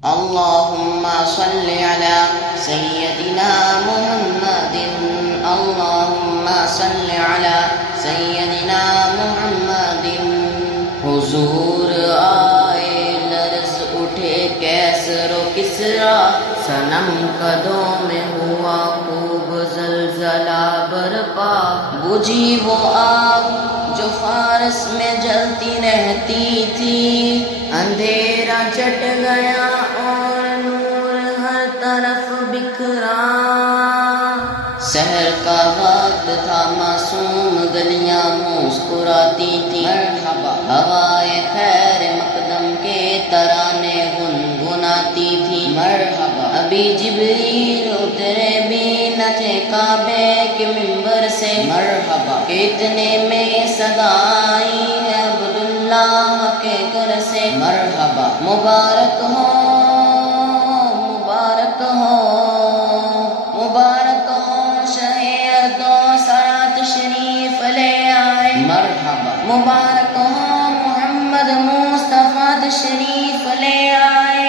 اللهم صل على سيدنا محمد اللهم صل على سيدنا محمد حضور آئے لرز اٹھے کیسر و کسرا صنم قدوں میں ہوا خوب زلزلہ برپا بجھی وہ آگ جو فارس میں جلتی رہتی تھی اندھیرا چٹ گیا اور نور ہر طرف بکھرا سحر کا وقت تھا معصوم گلیاں مسکراتی تھی مرحبا ہوائے خیر مقدم کے ترانے گنگناتی تھی مرحبا ابھی جبریل اترے بھی نہ تھے کعبے کے منبر سے مرحبا کتنے میں صدا آئی ہے عبداللہ کے گھر سے مرحبا مبارک ہو مبارک ہو مبارک ہو شہر دو سرات شریف لے آئے مرحبا مبارک ہو محمد مصطفیٰ تشریف لے آئے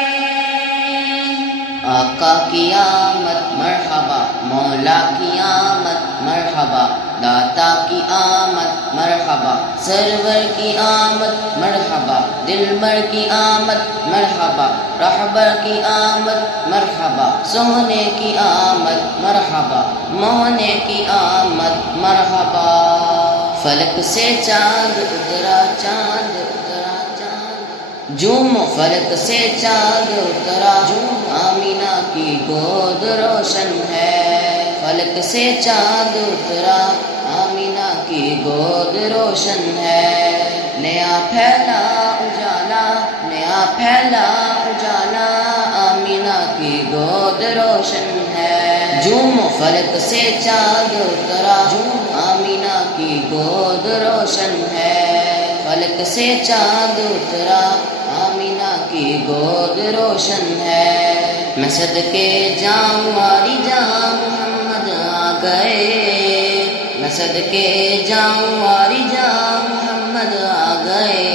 آقا کی آمد مرحبا مولا کی آمد مرحبا داتا کی آمد مرحبا سرور کی آمد مرحبا دلبر کی آمد مرحبا رہبر کی آمد مرحبا سونے کی آمد مرحبا مونے کی آمد مرحبا فلک سے چاند اترا چاند اترا چاند جوم فلک سے چاند اترا جوم آمینہ کی گود روشن ہے فلک سے چاند اترا آمینہ کی گود روشن ہے نیا پھیلا اجالا نیا پھیلا اجالا آمینہ کی گود روشن ہے جوم فلک سے چاند اترا جوم آمینہ کی گود روشن ہے فلک سے چاند اترا آمینہ کی گود روشن ہے میں صدقے جاؤں والی جاؤں محمد آ گئے میں صدقے جاؤں والی جاؤں محمد آ گئے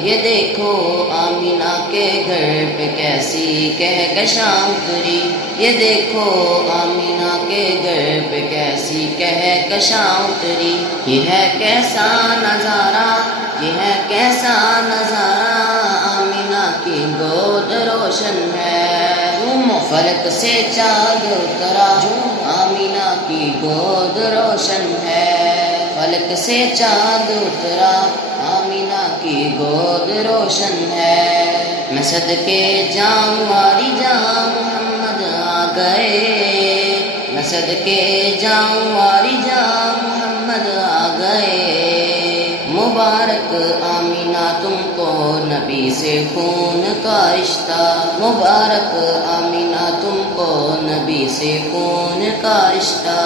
یہ دیکھو آمینہ کے گھر پہ کیسی کہکشاں اتری یہ دیکھو آمینہ کے گھر پہ کیسی کہکشاں اتری یہ ہے کیسا نظارہ یہ ہے کیسا نظارہ آمینہ کی گود روشن ہے جوم فلک سے چاند اترا جوم آمینہ کی گود روشن ہے فلک سے چاند اترا آمینہ کی گود روشن ہے میں صدقے جاؤں والی جاؤں محمد آ گئے میں صدقے جاؤں والی جاؤں محمد آ گئے مبارک آمینہ تم کو نبی سے خون کا رشتہ مبارک آمینہ تم کو نبی سے خون کا رشتہ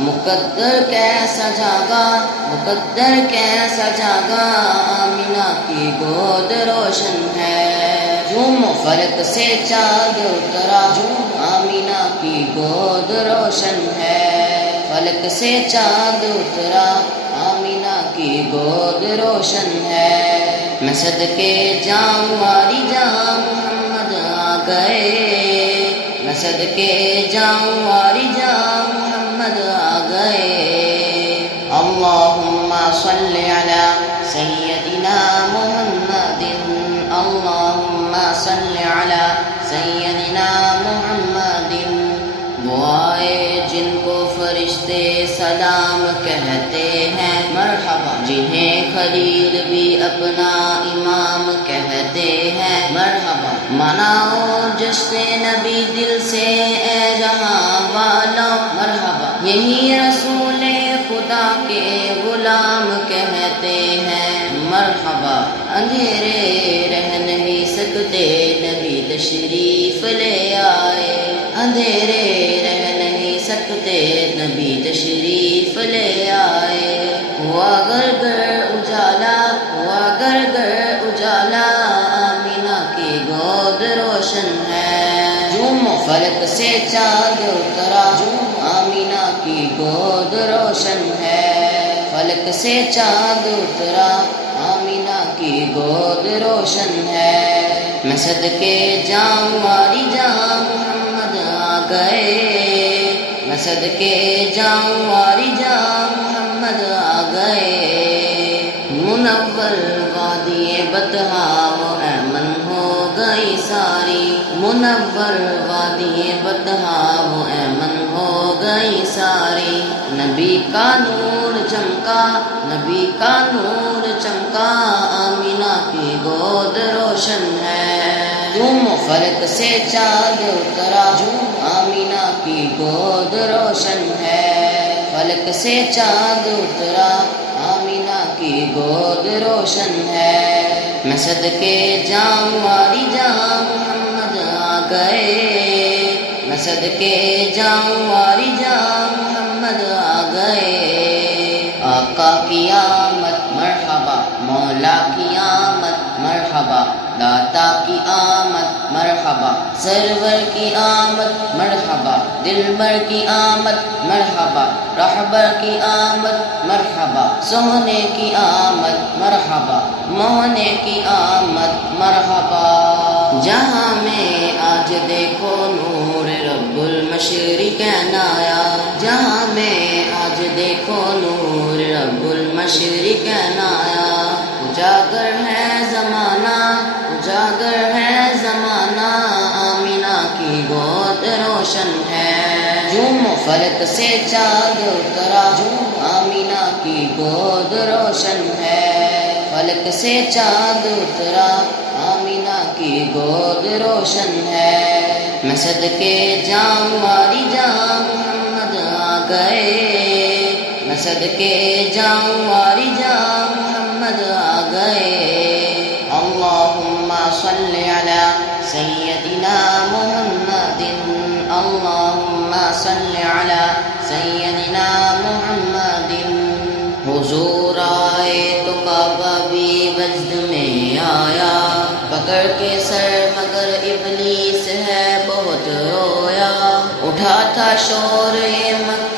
مقدر کیسا جاگا مقدر کیسا جاگا آمینہ کی گود روشن ہے جوم فلک سے چاند اترا جوم آمینہ کی گود روشن ہے فلک سے چاند اترا آمینہ کی گود روشن ہے میں صدقے جاؤں والی جاؤں محمد آ گئے میں صدقے جاؤں والی جاؤں محمد آ گئے اللہم صل علی سیدنا محمد اللہم صل علی سیدنا محمد وہ آئے جن کو فرشتے سلام کہتے ہیں مرحبا جنہیں خلیل بھی اپنا امام کہتے ہیں مرحبا مناؤ جشن نبی دل سے اے جہاں والوں مرحبا یہی رسول خدا کے غلام کہتے ہیں مرحبا اندھیرے رہ نہیں سکتے نبی تشریف لے آئے اندھیرے رہ نہیں سکتے نبی تشریف لے آئے ہوا گھر گھر اجالا ہوا گھر گھر اجالا آمینہ کی گود روشن ہے جوم فلک سے چاند اترا جوم آمینہ کی گود روشن ہے فلک سے چاند اترا آمینہ کی گود روشن ہے میں صدقے جاؤں والی جاں محمد آ گئے، میں صدقے جاؤں والی جاں محمد آ گئے، منور وادی بطحا و ایمن ہو گئی ساری، منور وادی بطحا و ایمن ہو گئی ساری، نبی کا نور چمکا، نبی کا نور چمکا، آمینہ کی گود روشن ہے، جوم فلک سے چاند اترا، آمینہ کی گود روشن ہے، فلک سے چاند اترا، آمینہ کی گود روشن ہے، میں صدقے جاؤں والی جاں محمد آ گئے، میں صدقے جاؤں والی جاں محمد آ گئے، آقا کی آمد مرحبا، مولا کی آمد مرحبا، داتا کی آمد مرحبا، سرور کی آمد مرحبا، دلبر کی آمد مرحبا، رہبر کی آمد مرحبا، سونے کی آمد مرحبا، موہنے کی آمد مرحبا، جہاں میں آج دیکھو نور رب المشرقین آیا، جہاں میں آج دیکھو نور رب المشرقین آیا، اجاگر ہے زمانہ، اجاگر ہے زمانہ، آمینہ کی گود روشن ہے، جوم فلک سے چاند اترا، آمینہ کی گود روشن ہے، فلک سے چاند اترا، آمینہ کی گود روشن ہے، میں صدقے جاؤں والی جاں محمد آ گئے، میں صدقے جاؤں والی جاں محمد آ گئے، اللہم صل علی سیدنا محمد، اللہم صل علی سیدنا محمد، حضور آئے تو کعبہ بھی وجد میں آیا، پکڑ کے سر مگر ابلیس ہے بہت رویا، اٹھا تھا شور یہ مکہ